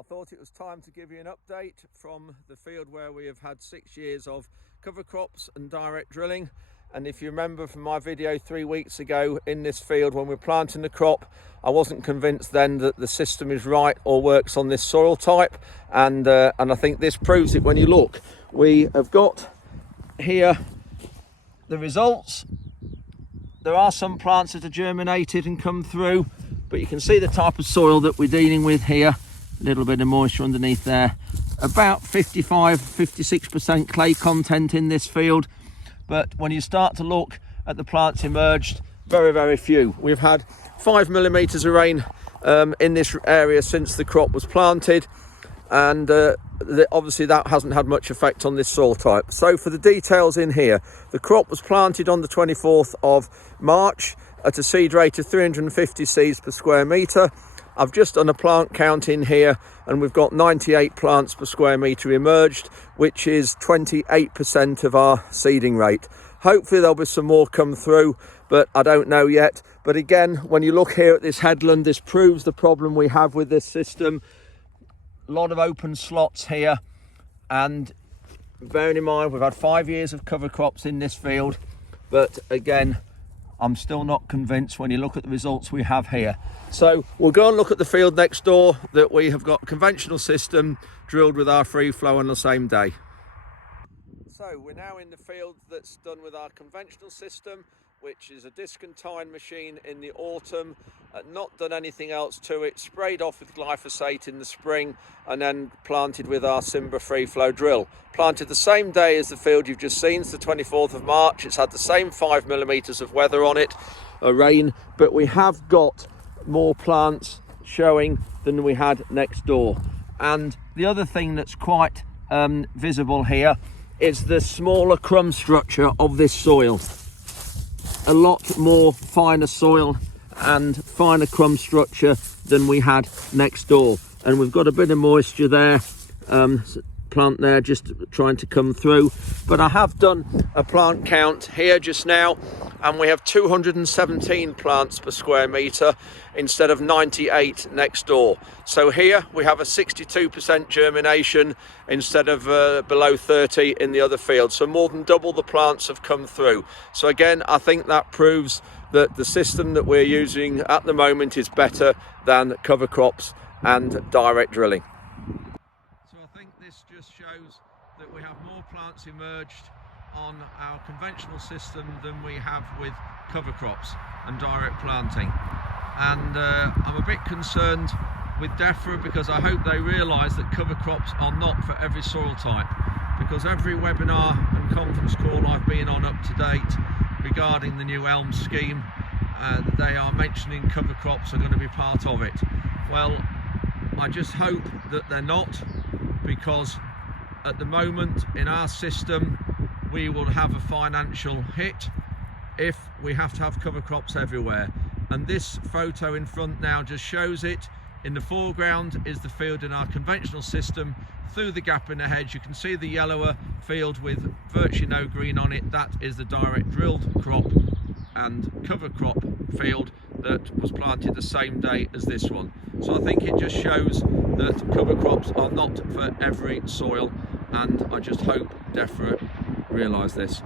I thought it was time to give you an update from the field where we have had 6 years of cover crops and direct drilling. And if you remember from my video 3 weeks ago in this field when we were planting the crop, I wasn't convinced then that the system is right or works on this soil type, and I think this proves it when you look. We have got here the results. There are some plants that are germinated and come through, but you can see the type of soil that we're dealing with here. A little bit of moisture underneath there, about 55-56% clay content in this field. But when you start to look at the plants emerged, very few. We've had 5 millimeters of rain in this area since the crop was planted, and obviously that hasn't had much effect on this soil type. So for the details in here, the crop was planted on the 24th of March at a seed rate of 350 seeds per square metre. I've just done a plant count in here and we've got 98 plants per square metre emerged, which is 28% of our seeding rate. Hopefully there'll be some more come through, but I don't know yet. But again, when you look here at this headland, this proves the problem we have with this system. A lot of open slots here, and bearing in mind we've had 5 years of cover crops in this field, but again, I'm still not convinced when you look at the results we have here. So we'll go and look at the field next door that we have got a conventional system drilled with our free flow on the same day. So we're now in the field that's done with our conventional system, which is a disc and tine machine in the autumn, not done anything else to it, sprayed off with glyphosate in the spring, and then planted with our Simbra free flow drill. Planted the same day as the field you've just seen, it's the 24th of March. It's had the same 5 millimeters of weather on it, rain, but we have got more plants showing than we had next door. And the other thing that's quite visible here is the smaller crumb structure of this soil. A lot more finer soil and finer crumb structure than we had next door, and we've got a bit of moisture there, plant there just trying to come through. But I have done a plant count here just now, and we have 217 plants per square metre instead of 98 next door. So here we have a 62% germination instead of below 30 in the other field. So more than double the plants have come through. So again, I think that proves that the system that we're using at the moment is better than cover crops and direct drilling. So I think this just shows that we have more plants emerged on our conventional system than we have with cover crops and direct planting. And I'm a bit concerned with DEFRA, because I hope they realise that cover crops are not for every soil type, because every webinar and conference call I've been on up to date regarding the new ELM scheme, they are mentioning cover crops are going to be part of it. Well, I just hope that they're not, because at the moment in our system we will have a financial hit if we have to have cover crops everywhere. And this photo in front now just shows it. In the foreground is the field in our conventional system. Through the gap in the hedge you can see the yellower field with virtually no green on it. That is the direct drilled crop and cover crop field that was planted the same day as this one. So I think it just shows that cover crops are not for every soil, and I just hope DEFRA realise this.